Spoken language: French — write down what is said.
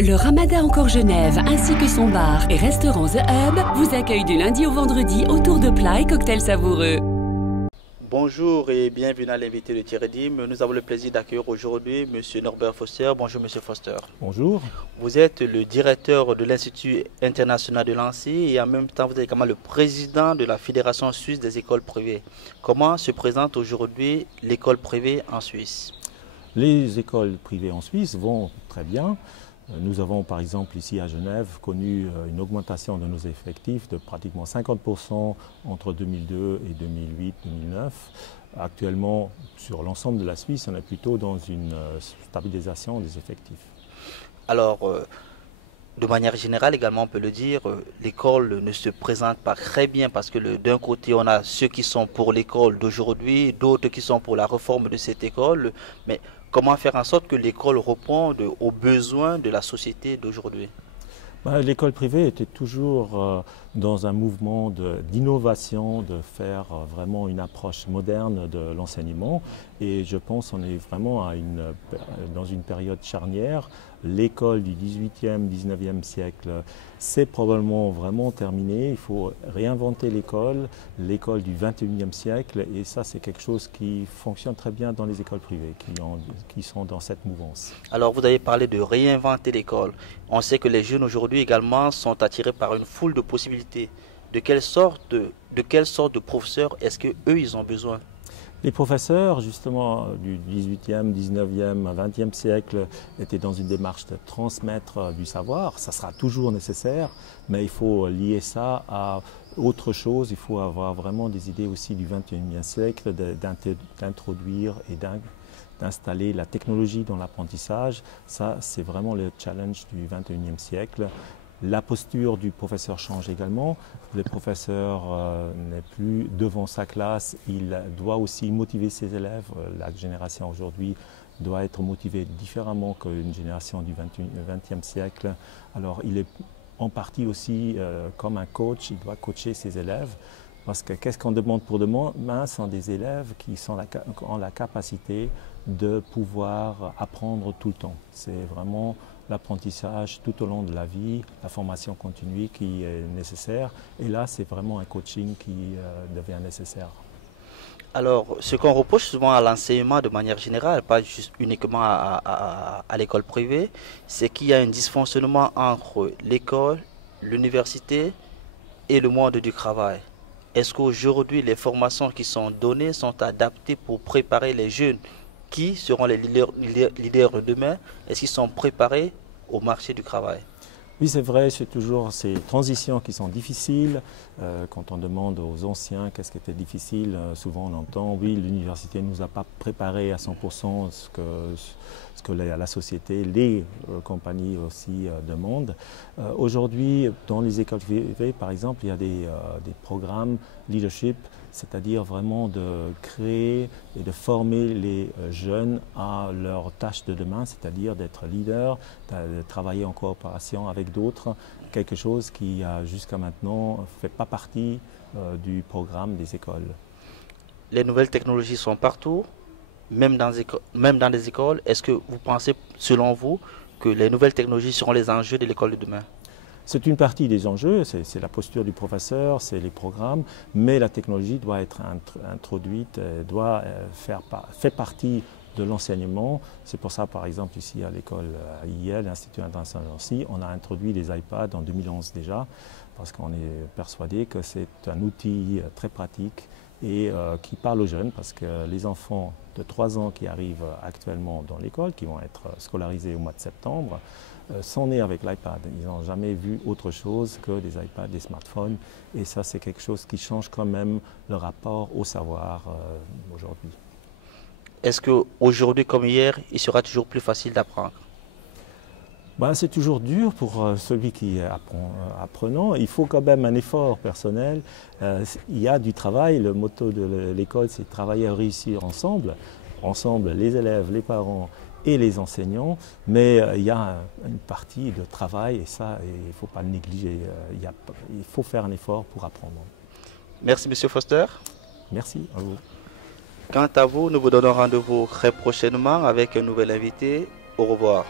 Le Ramada Encore Genève ainsi que son bar et restaurant The Hub vous accueillent du lundi au vendredi autour de plats et cocktails savoureux. Bonjour et bienvenue à l'invité de Thierry Dim. Nous avons le plaisir d'accueillir aujourd'hui M. Norbert Foster. Bonjour M. Foster. Bonjour. Vous êtes le directeur de l'Institut international de Nancy et en même temps vous êtes également le président de la Fédération suisse des écoles privées. Comment se présente aujourd'hui l'école privée en Suisse? Les écoles privées en Suisse vont très bien. Nous avons par exemple ici à Genève connu une augmentation de nos effectifs de pratiquement 50% entre 2002 et 2008-2009. Actuellement, sur l'ensemble de la Suisse, on est plutôt dans une stabilisation des effectifs. Alors, de manière générale également, on peut le dire, l'école ne se présente pas très bien parce que d'un côté, on a ceux qui sont pour l'école d'aujourd'hui, d'autres qui sont pour la réforme de cette école. Mais comment faire en sorte que l'école réponde aux besoins de la société d'aujourd'hui? L'école privée était toujours dans un mouvement d'innovation, de faire vraiment une approche moderne de l'enseignement. Et je pense qu'on est vraiment dans une période charnière. L'école du 18e, 19e siècle, c'est probablement vraiment terminé. Il faut réinventer l'école du 21e siècle. Et ça, c'est quelque chose qui fonctionne très bien dans les écoles privées, qui sont dans cette mouvance. Alors, vous avez parlé de réinventer l'école. On sait que les jeunes aujourd'hui également sont attirés par une foule de possibilités. De quelle sorte de professeurs est-ce qu'eux, ils ont besoin? Les professeurs, justement, du 18e, 19e, 20e siècle étaient dans une démarche de transmettre du savoir. Ça sera toujours nécessaire, mais il faut lier ça à autre chose. Il faut avoir vraiment des idées aussi du 21e siècle, d'introduire et d'installer la technologie dans l'apprentissage. Ça, c'est vraiment le challenge du 21e siècle. La posture du professeur change également. Le professeur n'est plus devant sa classe, il doit aussi motiver ses élèves. La génération aujourd'hui doit être motivée différemment qu'une génération du 20e siècle. Alors il est en partie aussi comme un coach, il doit coacher ses élèves. Parce que qu'est-ce qu'on demande pour demain? Ce sont des élèves qui ont la capacité de pouvoir apprendre tout le temps. C'est vraiment l'apprentissage tout au long de la vie, la formation continue qui est nécessaire. Et là, c'est vraiment un coaching qui devient nécessaire. Alors, ce qu'on reproche souvent à l'enseignement de manière générale, pas juste uniquement à l'école privée, c'est qu'il y a un dysfonctionnement entre l'école, l'université et le monde du travail. Est-ce qu'aujourd'hui, les formations qui sont données sont adaptées pour préparer les jeunes qui seront les leaders de demain? Est-ce qu'ils sont préparés au marché du travail? Oui, c'est vrai, c'est toujours ces transitions qui sont difficiles. Quand on demande aux anciens qu'est-ce qui était difficile, souvent on entend oui, l'université ne nous a pas préparé à 100% ce que la société, les compagnies aussi demandent. Aujourd'hui, dans les écoles privées, par exemple, il y a des programmes leadership, c'est-à-dire vraiment de créer et de former les jeunes à leurs tâches de demain, c'est-à-dire d'être leader, de travailler en coopération avec d'autres, quelque chose qui jusqu'à maintenant ne fait pas partie du programme des écoles. Les nouvelles technologies sont partout, même dans les écoles. Est-ce que vous pensez, selon vous, que les nouvelles technologies seront les enjeux de l'école de demain? C'est une partie des enjeux, c'est la posture du professeur, c'est les programmes, mais la technologie doit être introduite, doit faire partie de l'enseignement. C'est pour ça, par exemple, ici à l'école IIL, l'Institut international de Nancy, on a introduit les iPads en 2011 déjà, parce qu'on est persuadé que c'est un outil très pratique et qui parle aux jeunes, parce que les enfants de 3 ans qui arrivent actuellement dans l'école, qui vont être scolarisés au mois de septembre, sont nés avec l'iPad. Ils n'ont jamais vu autre chose que des iPads, des smartphones, et ça c'est quelque chose qui change quand même le rapport au savoir aujourd'hui. Est-ce qu'aujourd'hui comme hier, il sera toujours plus facile d'apprendre? C'est toujours dur pour celui qui est apprenant. Il faut quand même un effort personnel. Il y a du travail. Le motto de l'école, c'est travailler et réussir ensemble. Ensemble, les élèves, les parents et les enseignants. Mais il y a une partie de travail et ça, il ne faut pas le négliger. Il faut faire un effort pour apprendre. Merci, Monsieur Foster. Merci à vous. Quant à vous, nous vous donnons rendez-vous très prochainement avec un nouvel invité. Au revoir.